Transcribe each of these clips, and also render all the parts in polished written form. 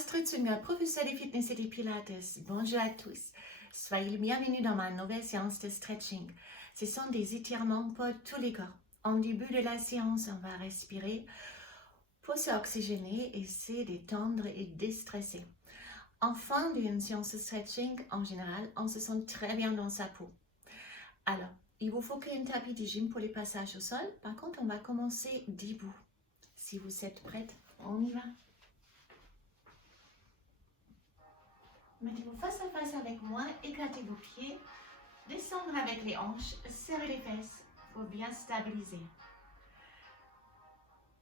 Astrid Zünger, professeure de fitness et de pilates. Bonjour à tous. Soyez les bienvenus dans ma nouvelle séance de stretching. Ce sont des étirements pour tous les corps. En début de la séance, on va respirer pour s'oxygéner et se détendre et déstresser. En fin d'une séance de stretching, en général, on se sent très bien dans sa peau. Alors, il vous faut qu'un tapis de gym pour les passages au sol. Par contre, on va commencer debout. Si vous êtes prête, on y va. Mettez-vous face à face avec moi, écartez vos pieds, descendre avec les hanches, serrez les fesses pour bien stabiliser.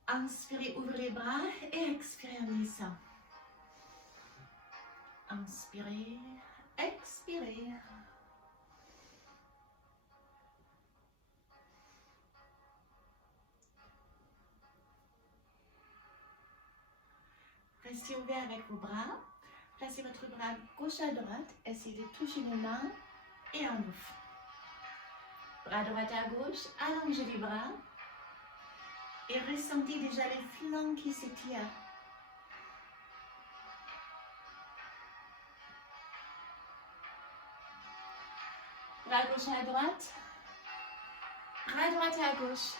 Inspirez, ouvrez les bras et expirez en descend. Inspirez, expirez. Restez ouvert avec vos bras. Placez votre bras gauche à droite. Essayez de toucher les mains et un ouf. Bras droit à gauche, allongez les bras. Et ressentez déjà les flancs qui s'étirent. Bras gauche à droite. Bras droit à gauche.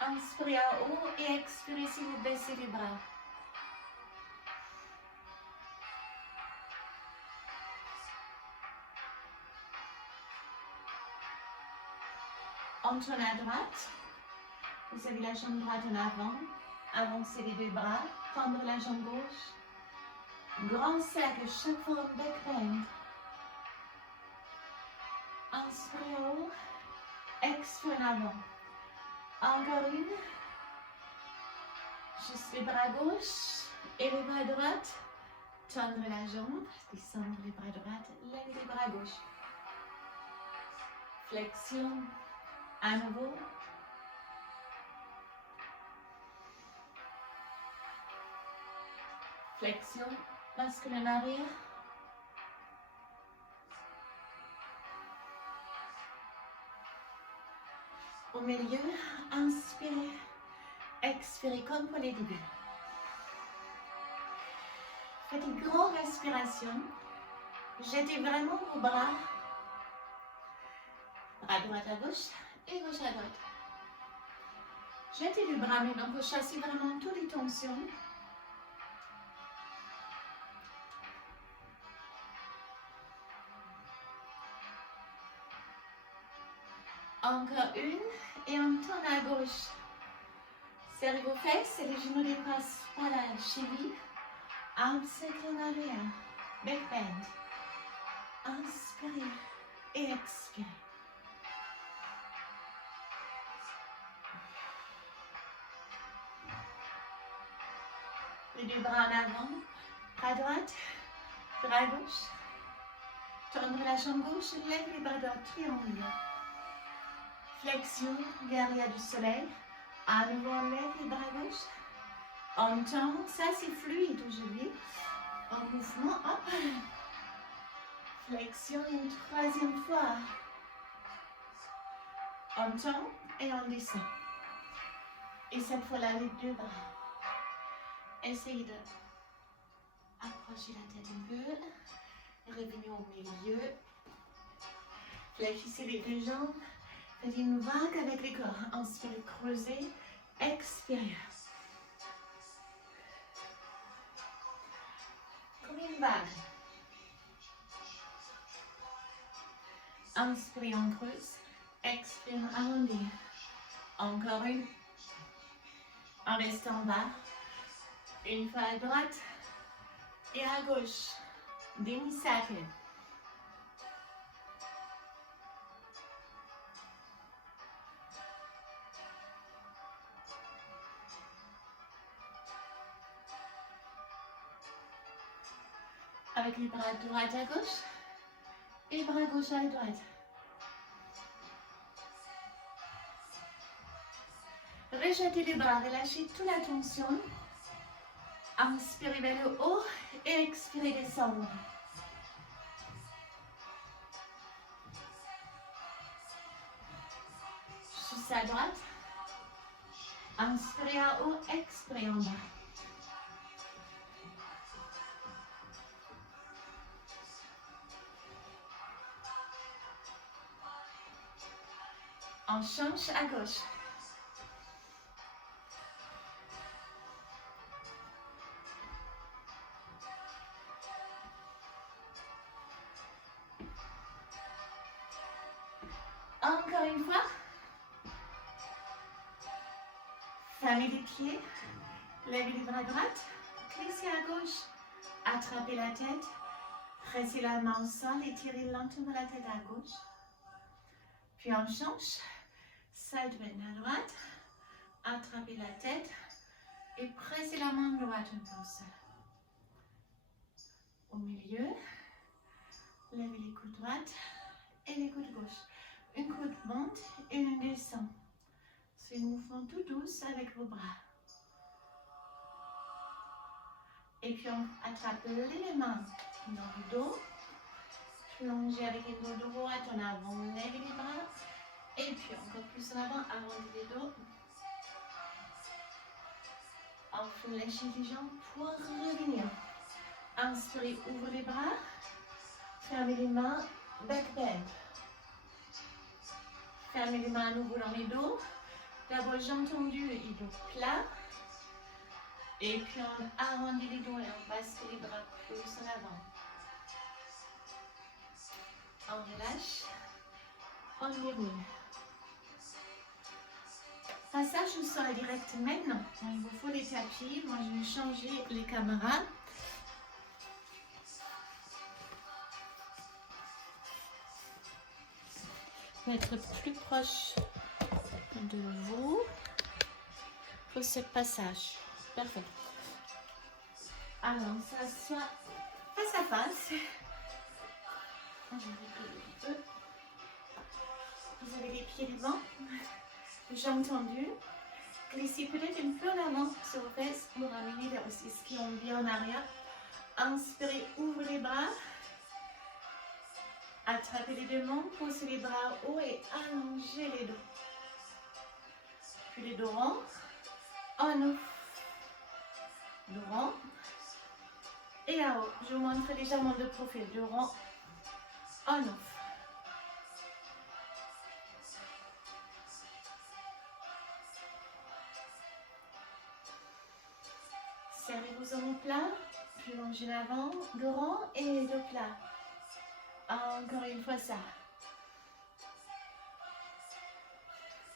Inspirez en haut et expirez si vous baissez les bras. On tourne à droite. Vous avez la jambe droite en avant. Avancez les deux bras. Tendre la jambe gauche. Grand cercle, chaque fois en back bend. Inspirez en haut. Expirez en avant. Encore une. Juste les bras gauche et les bras droite. Tendre la jambe. Descendre les bras droite. Lève les bras gauche. Flexion. À nouveau. Flexion. Bascule en arrière. Au milieu, inspirez. Expirez comme pour les débuts. Faites une grande respiration. Jetez vraiment vos bras. Bras droite à gauche et gauche à droite. Jetez le bras maintenant pour chasser vraiment toutes les tensions. Encore une et on tourne à gauche. Serrez vos fesses et les genoux dépassent par la cheville. Un cercle en arrière. Back bend. Inspirez et expirez. Les deux bras en avant. Bras droite. Bras gauche. Tendre la jambe gauche. Lève les bras droits. Triangle. Flexion. Guerrière du soleil. À nouveau, on lève les bras gauche. On tend. Ça, c'est fluide aujourd'hui. En mouvement. Hop. Flexion une troisième fois. On tend et on descend. Et cette fois-là, les deux bras. Essayez de approcher la tête un peu. Revenez au milieu. Fléchissez les deux jambes. Faites une vague avec les corps. Inspirez, creusez. Expirez. Comme une vague. Inspirez, on creuse. Expirez, on arrondit. Encore une. On reste en bas. Une fois à droite et à gauche. Demi-cercle. Avec les bras droit à gauche et bras gauche à droite. Rejetez les bras, relâchez toute la tension. Inspirez vers le haut et expirez, descendre. Juste à droite. Inspirez en haut, expirez en bas. On change à gauche. Encore une fois. Fermez les pieds. Levez les bras à droite. Glissez à gauche. Attrapez la tête. Pressez la main au sol et tirez lentement la tête à gauche. Puis on change. Side bend à droite. Attrapez la tête. Et pressez la main droite un peu au sol. Au milieu. Levez les coudes droites et les coudes gauche. Une coude monte et une descend. C'est un mouvement tout douce avec vos bras. Et puis on attrape les mains dans le dos. Plongez avec les dos droite en avant. Levez les bras. Et puis encore plus en avant. Arrondissez les dos. Enfléchissez les jambes pour revenir. Inspirez, ouvrez les bras. Fermez les mains. Back bend. Fermez les mains à nouveau dans les dos. D'abord jambes tendues et dos plat. Et puis on arrondit les dos et on passe les bras plus en avant. On relâche. On déroule. Passage au sol direct maintenant. Il vous faut les tapis. Moi je vais changer les caméras. Je vais être plus proche de vous pour ce passage. Parfait. Alors, on s'assoit face à face. Je vais reculer un peu. Vous avez les pieds devant, jambes tendues. Glissez peut-être un peu en avant sur vos fesses pour ramener vers aussi ce qui ont bien en arrière. Inspirez, ouvrez les bras. Attrapez les deux mains, poussez les bras haut et allongez les dos. Puis les dos ronds. On ouvre. Dos rond. Et à haut. Je vous montre légèrement de profil. Dos rond. On ouvre. Serrez vos omoplates. Plongez l'avant. Dos rond et dos plat. Encore une fois ça.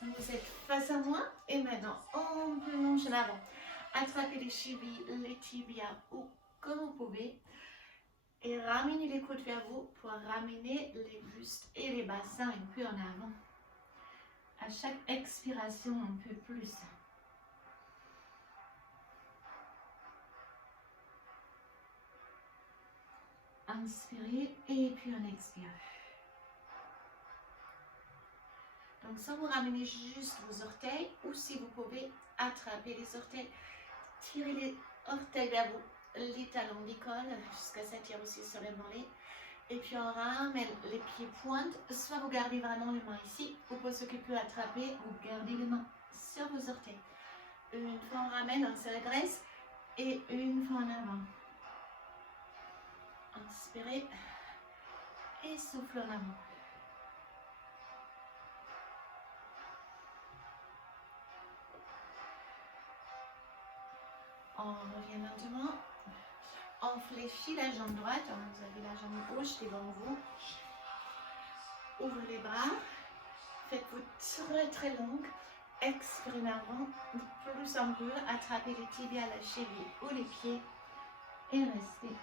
Vous êtes face à moi et maintenant on plonge en avant. Attrapez les chevilles, les tibias ou comme vous pouvez et ramenez les coudes vers vous pour ramener les bustes et les bassins un peu en avant. À chaque expiration un peu plus. Inspirez et puis on expire. Donc ça vous ramenez juste vos orteils ou si vous pouvez attraper les orteils, tirez les orteils vers vous, les talons décollent jusqu'à s'attirer aussi sur les mollets et puis on ramène les pieds pointes, soit vous gardez vraiment les mains ici ou pour ceux qui peuvent attraper, vous gardez les mains sur vos orteils. Une fois on ramène, on se redresse et une fois en avant. Inspirez et soufflez en avant. On revient lentement. On fléchit la jambe droite. Vous avez la jambe gauche devant vous. Ouvrez les bras. Faites-vous très très longue. Expirez en avant. Plus un peu. Attrapez les tibias, la cheville ou les pieds. Et restez.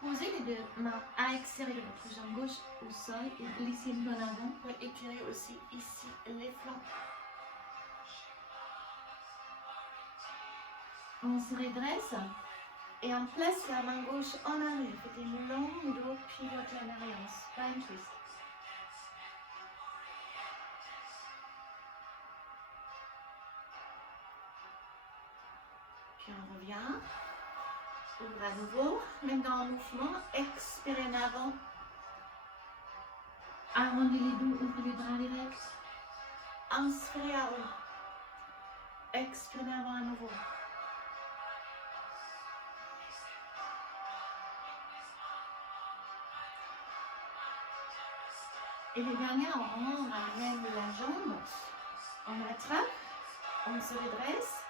Posez les deux mains à l'extérieur de votre jambe gauche au sol et glissez le en avant pour étirer aussi ici les flancs. On se redresse et on place la main gauche en arrière. Faites une longue dos, pivotez en arrière, spine twist. Puis on revient. Ouvre à nouveau. Maintenant en mouvement, expirez en avant. Arrondissez les dos, ouvrez les bras directs. Inspirez à haut. Expirez en avant à nouveau. Et les dernières, on ramène la jambe, on attrape, on se redresse.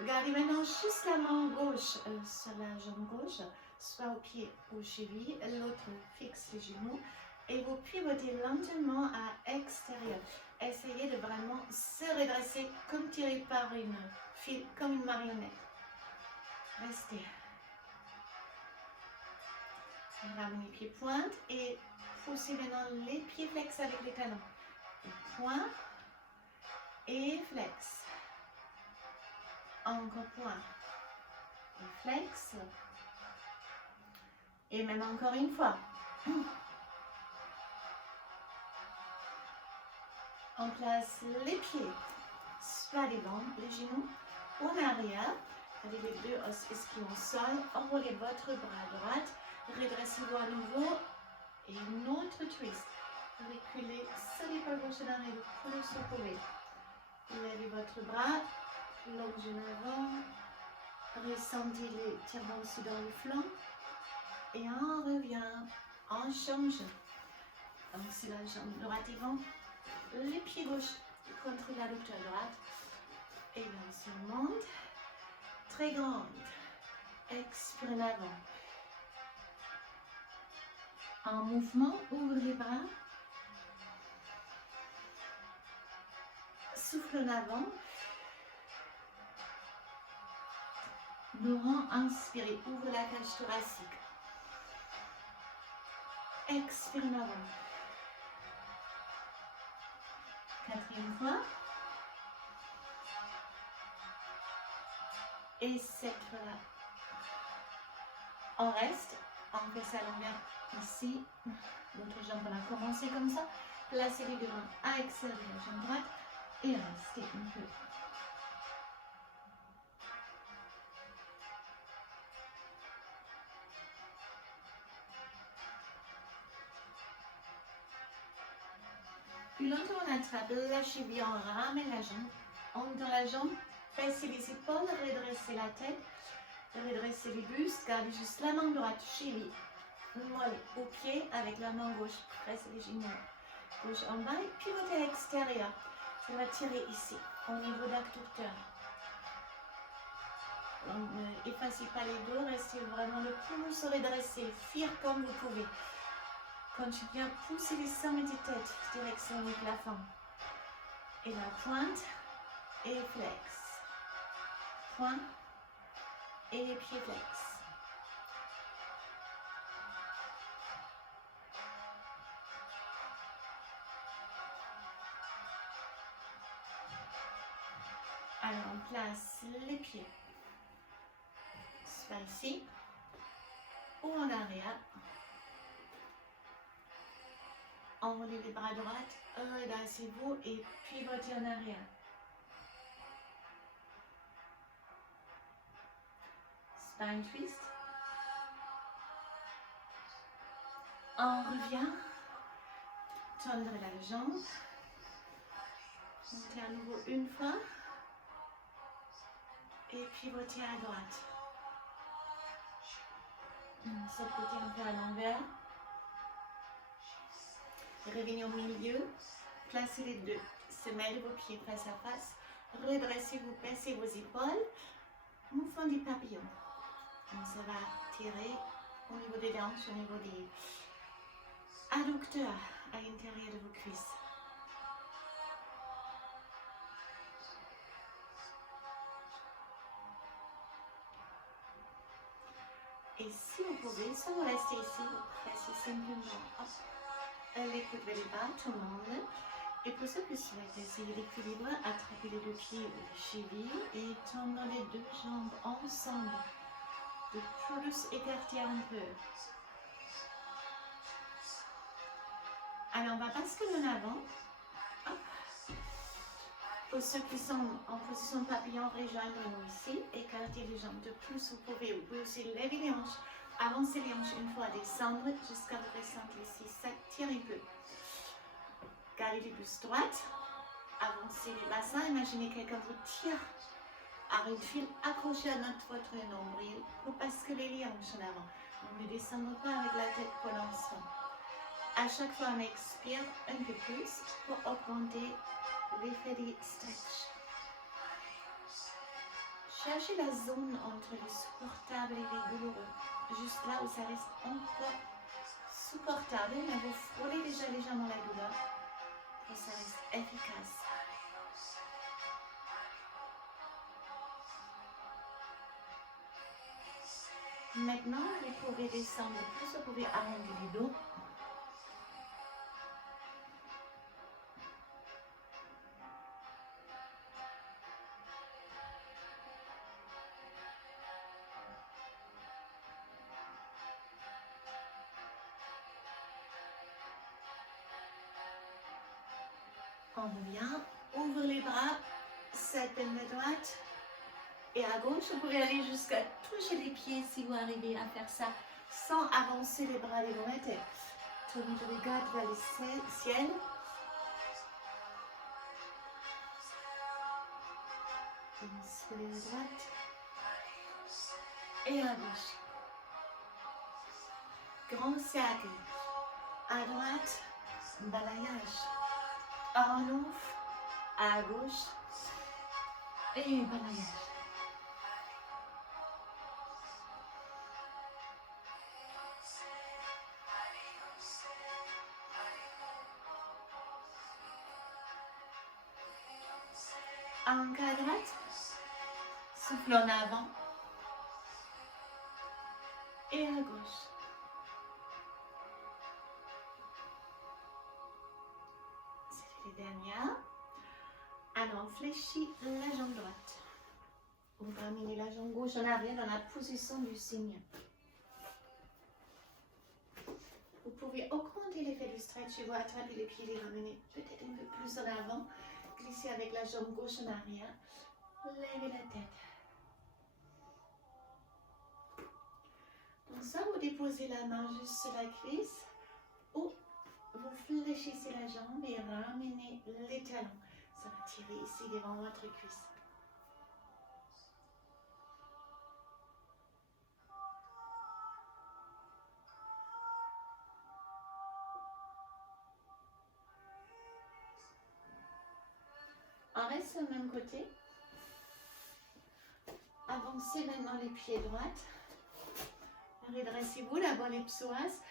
Gardez maintenant juste la main gauche sur la jambe gauche, soit au pied ou aux chevilles, l'autre fixe les genoux et vous pivotez lentement à l'extérieur. Essayez de vraiment se redresser comme tiré par une file, comme une marionnette. Restez. Ramenez les pieds pointe et poussez maintenant les pieds flex avec les talons. Point et flex. Encore point et flex. Et même encore une fois. On place les pieds soit devant les genoux ou en arrière. Avec les deux os ischions au sol. Enroulez votre bras droit. Redressez-vous à nouveau. Et une autre twist. Reculez sur l'épaule gauche en arrière le plus vous pouvez. Levez votre bras. Plongez en avant. Ressentez l'étirement aussi dans le flanc. Et on revient. On change. Donc c'est la jambe droite devant. Les pieds gauche contre l'adducteur droite. Et là, on se monte. Très grande. Expire l'avant. En mouvement, ouvre les bras. Souffle en avant. Nous rend inspiré. Ouvre la cage thoracique. Expire en avant. Quatrième fois. Et cette fois-là, on reste. On fait ça à l'envers ici. L'autre jambe, on a commencé comme ça. Placez les deux mains à l'extérieur, jambe droite. Et restez un peu. Puis longtemps on attrape la cheville, on ramène la jambe. On tend la jambe, baissez les épaules, redressez la tête, redressez les bustes, gardez juste la main droite, cheville, mollet au pied avec la main gauche, pressez les genoux. Gauche en bas et pivotez à l'extérieur. Ça va tirer ici, au niveau d'adducteur. Donc ne effacez pas les dos, restez vraiment le pouce redressé, fier comme vous pouvez. Continuez à pousser les sommets de tête, direction du plafond. Et la pointe et flex. Point et les pieds flex. Alors on place les pieds, soit ici ou en arrière. Enroulez les bras droits, redressez-vous et pivotez en arrière. Spine twist. On revient. Tendre la jambe. Montez à nouveau une fois. Et pivotez à droite. Ce côté un peu à l'envers. Revenez au milieu. Placez les deux. Semez vos pieds face à face. Redressez-vous, baissez vos épaules. Mouvement du papillon. Donc ça va tirer au niveau des hanches, au niveau des adducteurs à l'intérieur de vos cuisses. Et si vous pouvez, soit vous restez ici, vous pressez simplement les coudes vers les bas, tout le monde. Et pour ceux qui souhaitent essayer l'équilibre, attrapez les deux pieds ou les chevilles et tendez les deux jambes ensemble. De plus écarter un peu. Alors on va basculer en avant. Hop. Pour ceux qui sont en position papillon, rejoignez-nous ici. Écartez les jambes de plus vous pouvez. Vous pouvez aussi lever les hanches, avancer les hanches une fois, descendre jusqu'à vous ressentir ici. Ça tire un peu. Gardez les bustes droites. Avancez les bassins. Imaginez quelqu'un vous tire à une file accrochée à votre nombril pour basculer les hanches en avant. Ne descendez pas avec la tête pour l'instant. À chaque fois, on expire un peu plus pour augmenter l'effet du stretch. Cherchez la zone entre le supportable et le douloureux, juste là où ça reste encore supportable, mais vous frôlez déjà légèrement la douleur pour que ça reste efficace. Maintenant, vous pouvez descendre plus, vous pouvez arrondir les dos. On revient, ouvre les bras, certaine la droite et à gauche. Vous pouvez aller jusqu'à toucher les pieds si vous arrivez à faire ça sans avancer les bras devant la tête. Tournez le regard vers le ciel. Inspirez à droite et à gauche. Grand cercle. À droite, balayage. On ouvre à gauche et balayage. Angle à droite, souffle en avant et à gauche. C'était les dernières. Alors, fléchis la jambe droite. Vous ramenez la jambe gauche en arrière dans la position du cygne. Vous pouvez augmenter l'effet du stretch et vous attraper les pieds, les ramener peut-être un peu plus en avant. Glisser avec la jambe gauche en arrière. Levez la tête. Donc ça, vous déposez la main juste sur la cuisse ou vous fléchissez la jambe et ramenez les talons. Ça va tirer ici devant votre cuisse. On reste sur le même côté. Avancez maintenant les pieds droits. Redressez-vous d'abord les psoas.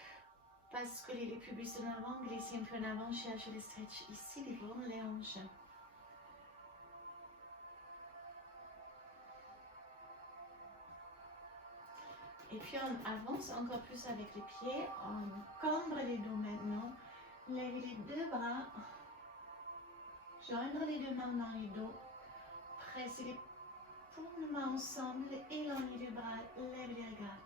Basculez les pubis en avant, glissez un peu en avant, cherchez le stretch ici, devant les hanches. Et puis on avance encore plus avec les pieds, on cambre les dos maintenant, levez les deux bras, joindre les deux mains dans les dos, pressez les paumes de main ensemble, éloignez les bras, levez les regards.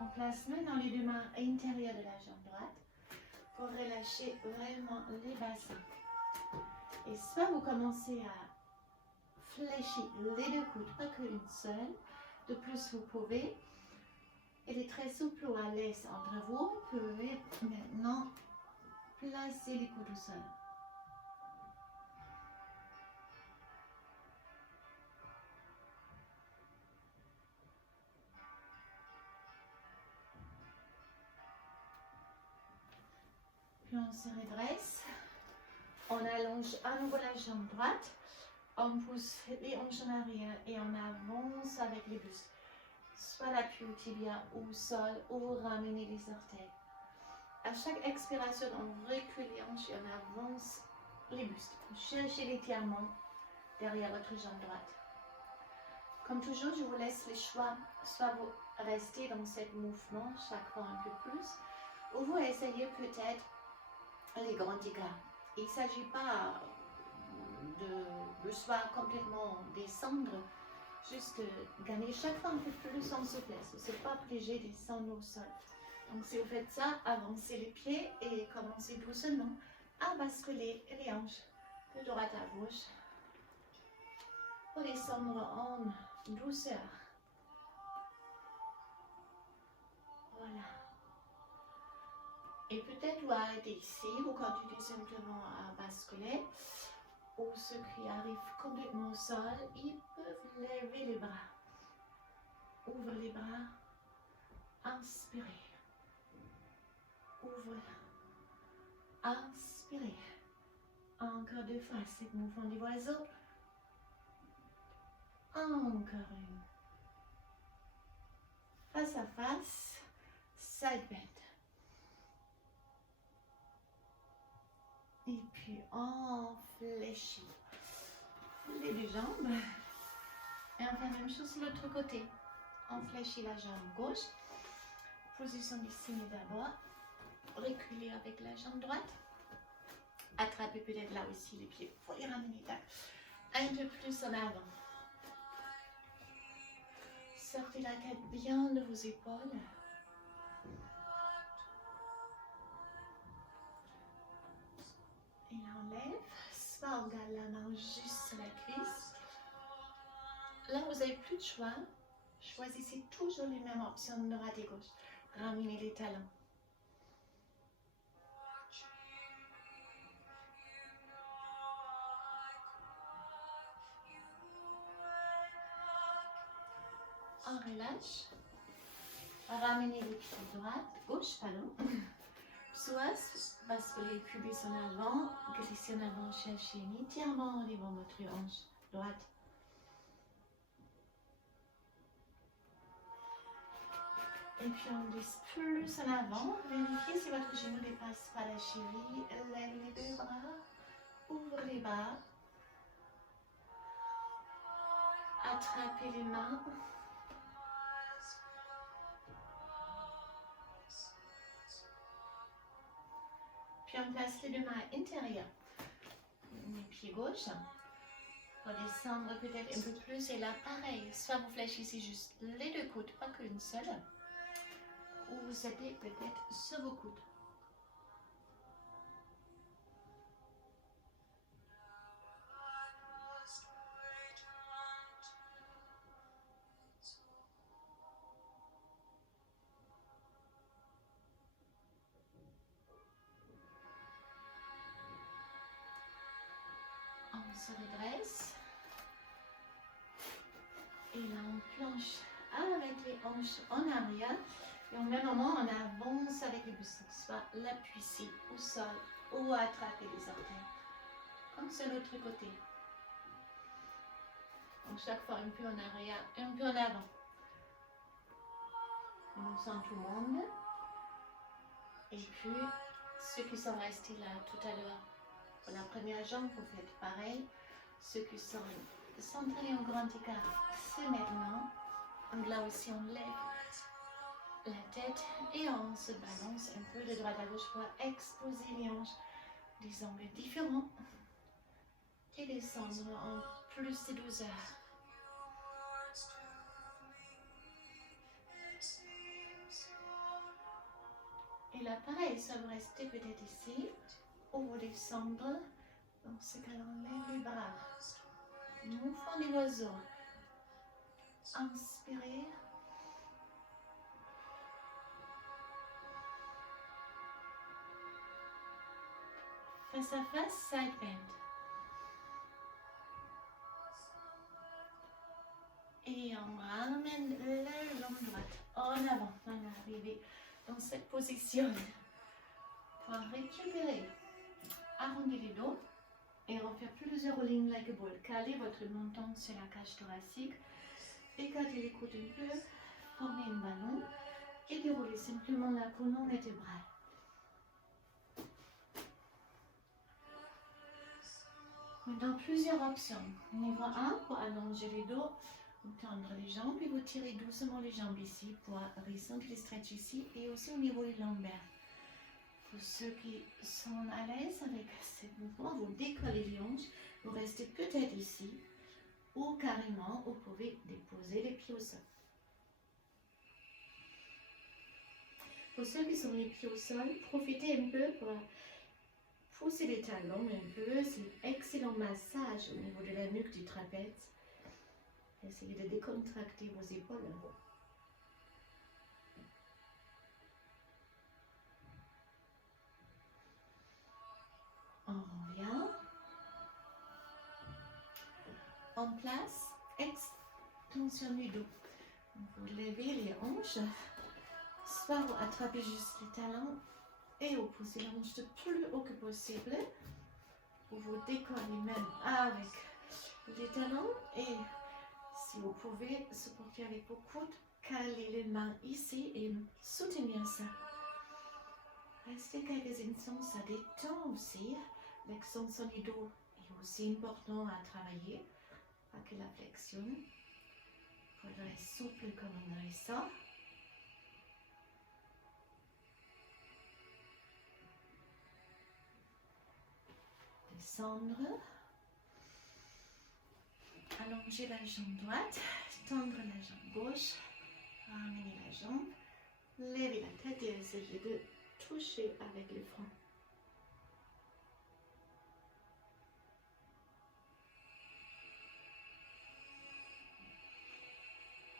On place maintenant les deux mains intérieures de la jambe droite pour relâcher vraiment les bassins. Et soit vous commencez à fléchir les deux coudes, pas qu'une seule. De plus, vous pouvez, elle est très souple ou à l'aise entre vous, vous pouvez maintenant placer les coudes au sol. Puis on se redresse, on allonge à nouveau la jambe droite, on pousse les hanches en arrière et on avance avec les bustes. Soit l'appui au tibia ou au sol, ou vous ramenez les orteils. À chaque expiration, on recule les hanches et on avance les bustes. Cherchez l'étirement derrière votre jambe droite. Comme toujours, je vous laisse le choix, soit vous restez dans ce mouvement chaque fois un peu plus, ou vous essayez peut-être les grands écarts. Il ne s'agit pas de soit complètement descendre, juste gagner chaque fois un peu plus en souplesse. Ce n'est pas obligé de descendre au sol. Donc si vous faites ça, avancez les pieds et commencez doucement à basculer les hanches de droite à gauche pour descendre en douceur. Voilà. Et peut-être vous arrêtez ici, vous continuez simplement à basculer. Ou ceux qui arrivent complètement au sol, ils peuvent lever les bras. Ouvre les bras, Inspirez. Ouvrez. Inspirez. Encore 2 fois, c'est le mouvement du oiseau. Encore une. Face à face, side bend. Et puis on fléchit les deux jambes. Et on fait la même chose sur l'autre côté. On fléchit la jambe gauche. Position du signe d'abord. Reculez avec la jambe droite. Attrapez peut-être là aussi les pieds. Vous les ramener là. Un peu plus en avant. Sortez la tête bien de vos épaules. Et enlève. Soit on garde la main juste sur la cuisse. Là, vous n'avez plus de choix. Choisissez toujours les mêmes options de droite et gauche. Ramenez les talons. On relâche. Ramenez les pieds droite, gauche, pardon. Soit basculez le pubis en avant, glissez en avant, cherchez un étirement au niveau de votre hanche droite. Et puis on glisse plus en avant. Vérifiez si votre genou ne dépasse pas la cheville. Lève les deux bras, ouvre les bras. Attrapez les mains. Puis on place les deux mains intérieures. Les pieds gauche. Redescendre peut-être un peu plus. Et là, pareil. Soit vous fléchissez juste les deux coudes, pas qu'une seule. Ou vous êtes peut-être sur vos coudes. On se redresse. Et là, on planche avec les hanches en arrière. Et au même moment, on avance avec les buste, soit l'appui ici au sol ou attraper les orteils. Comme sur l'autre côté. Donc chaque fois un peu en arrière, un peu en avant. On sent tout le monde. Et puis, ceux qui sont restés là tout à l'heure, pour la première jambe, vous faites pareil. Ceux qui sont centrés en grand écart, c'est maintenant. Donc là aussi, on lève la tête et on se balance un peu de droite à gauche pour exposer les hanches des angles différents et descendre en plus de douceur. Et là, pareil, ça va rester peut-être ici, ou vous descendre. Dans ce cas, on lève les bras. Mouvement des oiseaux. Inspirez. Face à face, side bend. Et on ramène la jambe droite en avant. On va arriver dans cette position. Pour récupérer, arrondissez les dos et on fait plusieurs lignes like a ball. Calez votre menton sur la cage thoracique. Écartez les coudes un peu. Formez un ballon et déroulez simplement la colonne vertébrale. Maintenant, plusieurs options. Niveau 1, pour allonger les dos, vous tendre les jambes et vous tirez doucement les jambes ici pour ressentir le stretch ici et aussi au niveau des lombaires. Pour ceux qui sont à l'aise avec ce mouvement, vous décollez les hanches, vous restez peut-être ici ou carrément, vous pouvez déposer les pieds au sol. Pour ceux qui sont les pieds au sol, profitez un peu pour pousser les talons un peu. C'est un excellent massage au niveau de la nuque du trapèze. Essayez de décontracter vos épaules. On revient. En place, extension du dos. Vous levez les hanches Soit vous attrapez juste les talons et vous poussez la hanche le plus haut que possible. Ou vous décollez même avec les talons. Et si vous pouvez supporter avec vos coudes, calez les mains ici et soutenir ça. Restez quelques instants, ça détend aussi. L'extension du dos est aussi important à travailler. Pas que la flexion. Pour être souple comme on dirait ça. Descendre. Allonger la jambe droite. Tendre la jambe gauche. Ramener la jambe. Levez la tête et essayez de toucher avec le front.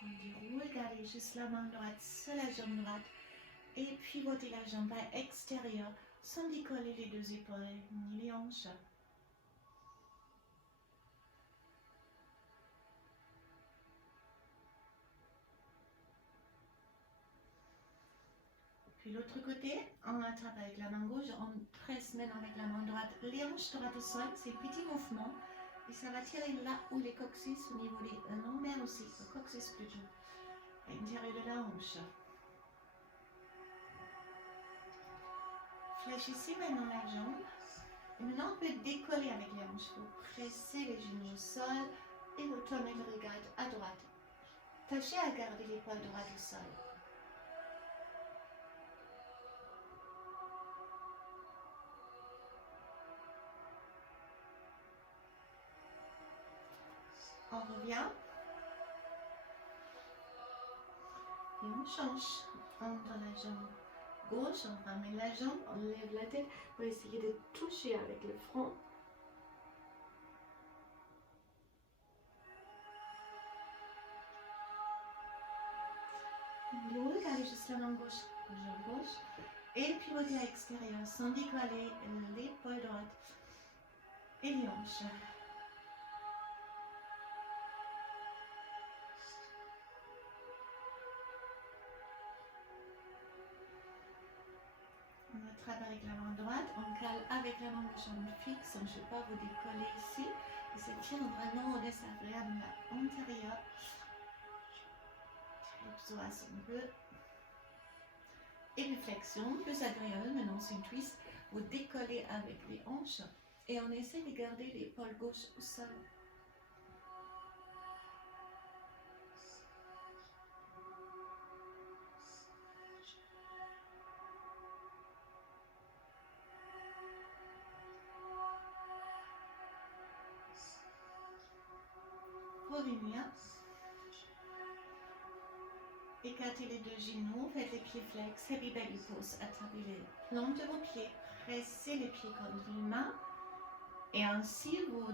On déroule, gardez juste la main droite sur la jambe droite et pivotez la jambe extérieure sans décoller les deux épaules ni les hanches. Puis l'autre côté, on attrape avec la main gauche, on presse maintenant avec la main droite les hanches droites au sol, c'est petit mouvement. Et ça va tirer là où les coccyx, au niveau des lombaires aussi, le coccyx plutôt, à l'intérieur de la hanche. Fléchissez maintenant la jambe. Et maintenant on peut décoller avec les hanches. Vous pressez les genoux au sol et vous tournez le regard à droite. Tâchez à garder l'épaule droite au sol. On revient. Et on change. Entre la jambe gauche, on ramène la jambe, on lève la tête pour essayer de toucher avec le front. Lourd, allez juste la main gauche, jambe gauche. Et pivoter à l'extérieur sans décoller l'épaule droite et les hanches. On attrape avec la main droite, on cale avec la main gauche, on fixe, on ne peut pas vous décoller ici. Et c'est tire vraiment, on laisse agréable à l'intérieur. Tirez un peu. Et une flexion, plus agréable, maintenant c'est une twist. Vous décollez avec les hanches et on essaie de garder l'épaule gauche au sol. Revenir. Écartez les deux genoux, faites les pieds flex, heavy belly pose, attrapez les plantes de vos pieds, pressez les pieds contre les mains et ainsi vous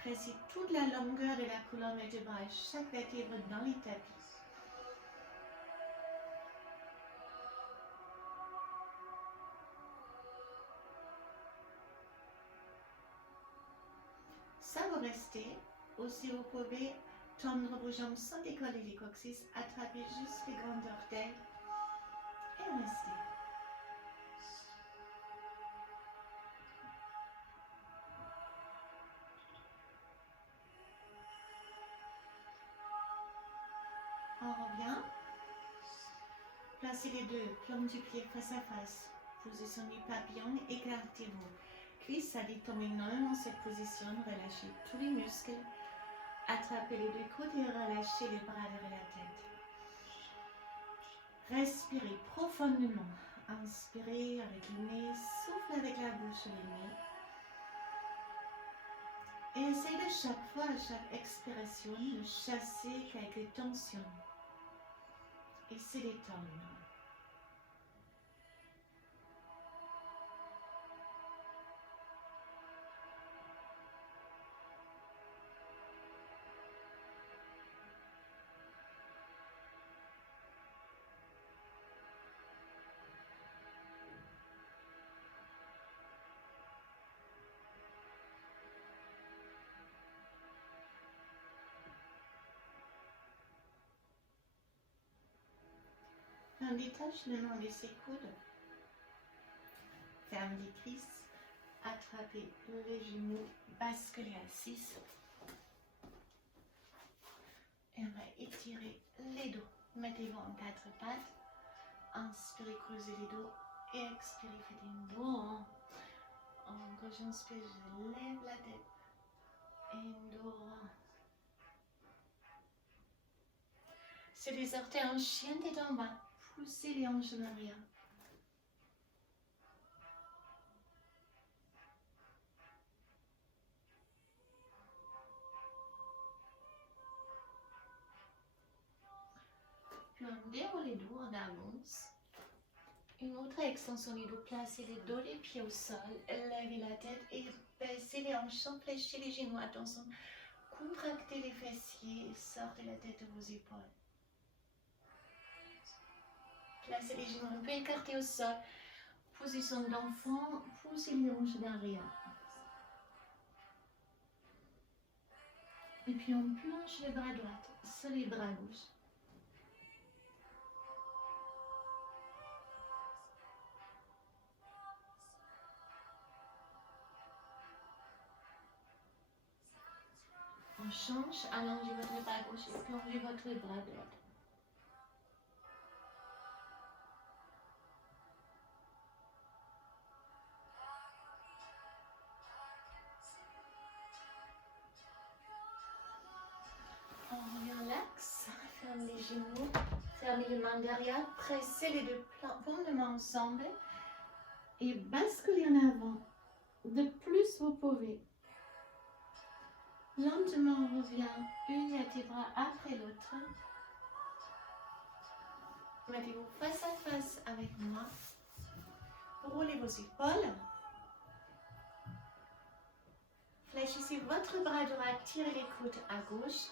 pressez toute la longueur de la colonne vertébrale, chaque vertèbre dans les tapis. Ça vous restez, aussi vous pouvez tendre vos jambes sans décoller les coccyx, attrapez juste les grands orteils et restez. On revient. Placez les deux plantes du pied face à face. Position du papillon, écartez vos cuisses, ça détend énormément cette position, relâchez tous les muscles. Attrapez les deux côtés et relâchez les bras derrière la tête. Respirez profondément. Inspirez avec le nez, soufflez avec la bouche le nez. Et essayez de chaque fois, à chaque expiration, de chasser quelques tensions. Et se détendre. On détache le long de ses coudes. Ferme les cuisses. Attrapez les genoux. Basculez à 6. Et on va étirer les dos. Mettez-vous en 4 pattes. Inspirez, creusez les dos. Et expirez, faites une bourre. Quand j'inspire, je lève la tête. Indoor. C'est les orteils en chien tête en bas. Poussez les hanches en arrière. Puis on déroule les dos, on avance. Une autre extension du dos, placez les dos, les pieds au sol, levez la tête et baissez les hanches sans fléchir les genoux. Attention, contractez les fessiers et sortez la tête de vos épaules. Placez les genoux un peu écartés au sol. Position d'enfant, poussez les hanches derrière. Et puis on planche les bras droits sur les bras gauches. On change, allongez votre bras gauche et plongez votre bras droit. On relaxe, ferme les genoux, fermez les mains derrière, pressez les deux paumes de main ensemble et basculez en avant. De plus vous pouvez. Lentement on revient une vertèbre après l'autre. Mettez-vous face à face avec moi. Roulez vos épaules. Fléchissez votre bras droit, tirez les coudes à gauche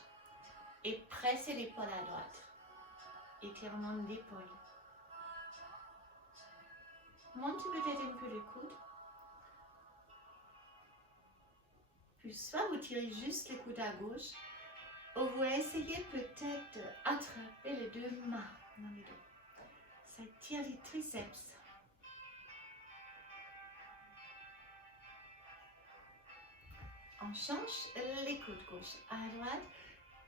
et pressez l'épaule à droite. Étirement d'épaule. Montez peut-être un peu le coude. Puis soit vous tirez juste les coudes à gauche, ou vous essayez peut-être d'attraper les deux mains dans les dos. Ça tire les triceps. On change les coudes gauche à droite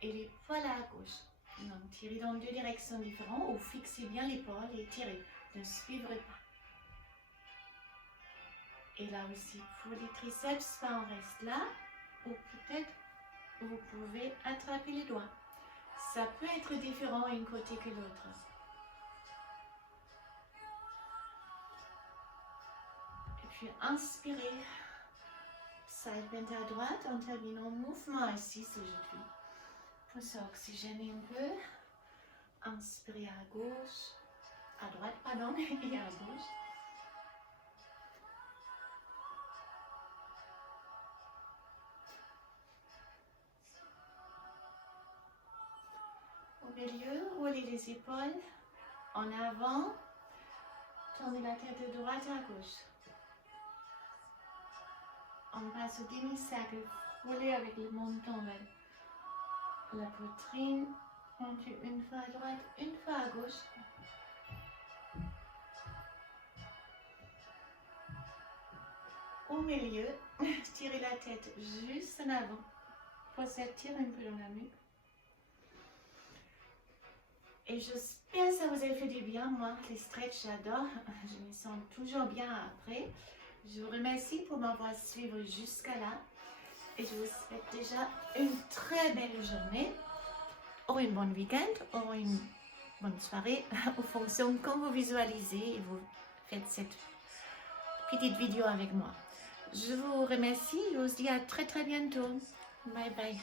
et l'épaule à gauche. Donc tirez dans deux directions différentes ou fixez bien l'épaule et tirez. Ne suivrez pas. Et là aussi, pour les triceps, on reste là. Ou peut-être vous pouvez attraper les doigts. Ça peut être différent d'un côté que l'autre. Et puis inspirez. Side bend à droite, on termine en mouvement assis aujourd'hui. Pour s'oxygéner un peu. Inspirez à gauche, à droite, pardon, et à gauche. Au milieu, roulez les épaules en avant, tournez la tête de droite à gauche. On passe au demi-cercle, roulez avec le menton vers la poitrine, on tire une fois à droite, une fois à gauche. Au milieu, tirez la tête juste en avant, pour s'étirer un peu dans la nuque. Et j'espère que ça vous a fait du bien. Moi, les stretches, j'adore. Je me sens toujours bien après. Je vous remercie pour m'avoir suivi jusqu'à là. Et je vous souhaite déjà une très belle journée, ou une bonne week-end, ou une bonne soirée, en fonction de comment vous visualisez et vous faites cette petite vidéo avec moi. Je vous remercie et je vous dis à très bientôt. Bye bye.